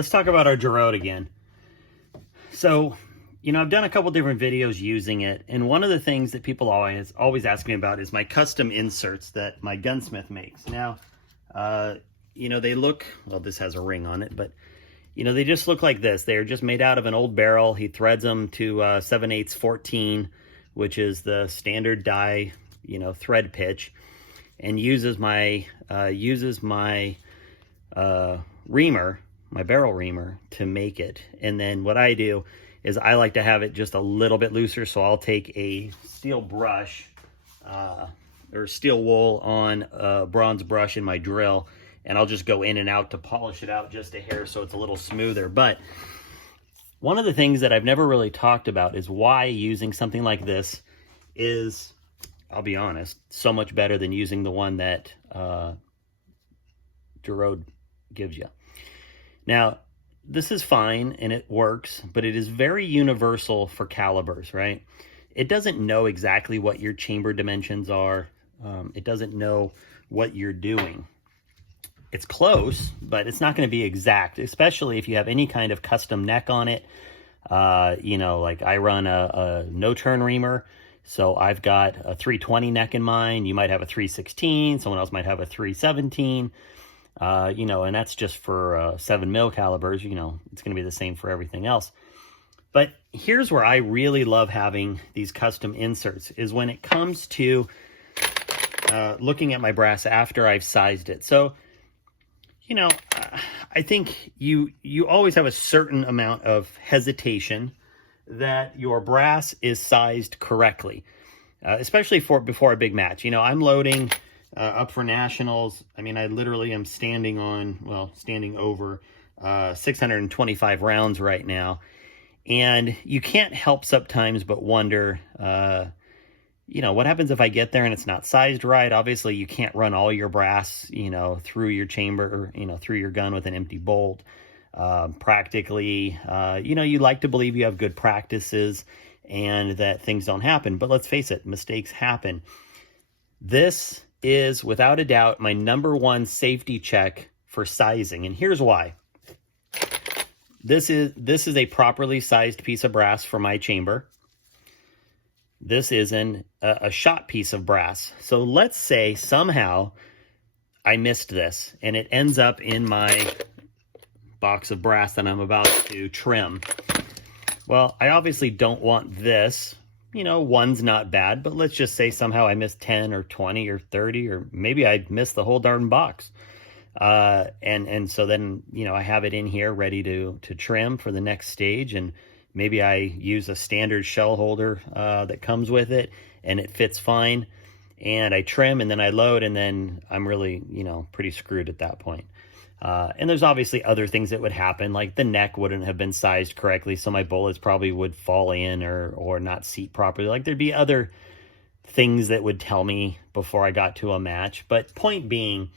let's talk about our Giraud again. So, you know, I've done a couple different videos using it, and one of the things that people always ask me about is my custom inserts that my gunsmith makes. Now, you know, they look, well, this has a ring on it, but, you know, they just look like this. They're just made out of an old barrel. He threads them to 7/8 14, which is the standard die, you know, thread pitch, and uses my reamer, my barrel reamer, to make it. And then what I do is I like to have it just a little bit looser, so I'll take a steel brush or steel wool on a bronze brush in my drill, and I'll just go in and out to polish it out just a hair so it's a little smoother. But one of the things that I've never really talked about is why using something like this is, I'll be honest, so much better than using the one that Giraud gives you. Now, this is fine and it works, but it is very universal for calibers, right? It doesn't know exactly what your chamber dimensions are. It doesn't know what you're doing. It's close, but it's not going to be exact, especially if you have any kind of custom neck on it. You know, like I run a no-turn reamer, so I've got a 320 neck in mine. You might have a 316, someone else might have a 317. You know, and that's just for 7mm calibers. You know, it's going to be the same for everything else. But here's where I really love having these custom inserts, is when it comes to looking at my brass after I've sized it. So, you know, I think you always have a certain amount of hesitation that your brass is sized correctly, especially before a big match. You know, I'm loading up for nationals. I mean, I literally am standing over 625 rounds right now. And you can't help sometimes but wonder, you know, what happens if I get there and it's not sized right? Obviously, you can't run all your brass, you know, through your chamber, or, you know, through your gun with an empty bolt. Practically, you know, you like to believe you have good practices and that things don't happen. But let's face it, mistakes happen. This is, without a doubt, my #1 safety check for sizing. And here's why. This is a properly sized piece of brass for my chamber. This is a shot piece of brass. So let's say somehow I missed this and it ends up in my box of brass that I'm about to trim. Well, I obviously don't want this. You know, 1's not bad, but let's just say somehow I missed 10 or 20 or 30, or maybe I missed the whole darn box. And so then, you know, I have it in here ready to trim for the next stage, and maybe I use a standard shell holder that comes with it, and it fits fine, and I trim, and then I load, and then I'm really, you know, pretty screwed at that point. And there's obviously other things that would happen, like the neck wouldn't have been sized correctly, so my bullets probably would fall in or not seat properly. Like, there'd be other things that would tell me before I got to a match. But point being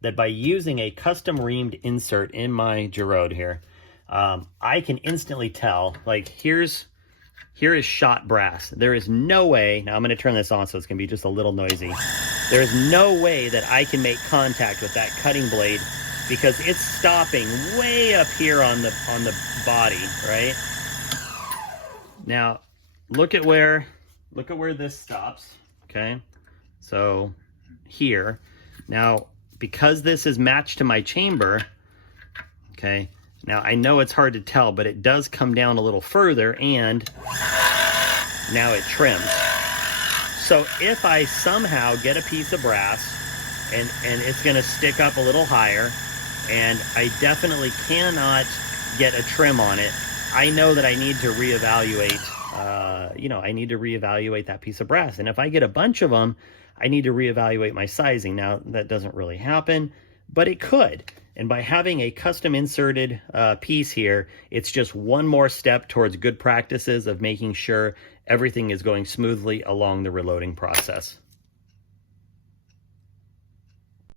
that by using a custom reamed insert in my Giraud here, I can instantly tell, like, here is shot brass. There is no way, now I'm going to turn this on so it's going to be just a little noisy. There is no way that I can make contact with that cutting blade, because it's stopping way up here on the body, right? Now, look at where this stops, okay? So here. Now, because this is matched to my chamber, okay, now I know it's hard to tell, but it does come down a little further, and now it trims. So if I somehow get a piece of brass and it's gonna stick up a little higher, and I definitely cannot get a trim on it, I know that I need to reevaluate, you know, I need to reevaluate that piece of brass. And if I get a bunch of them, I need to reevaluate my sizing. Now, that doesn't really happen, but it could. And by having a custom inserted piece here, it's just one more step towards good practices of making sure everything is going smoothly along the reloading process.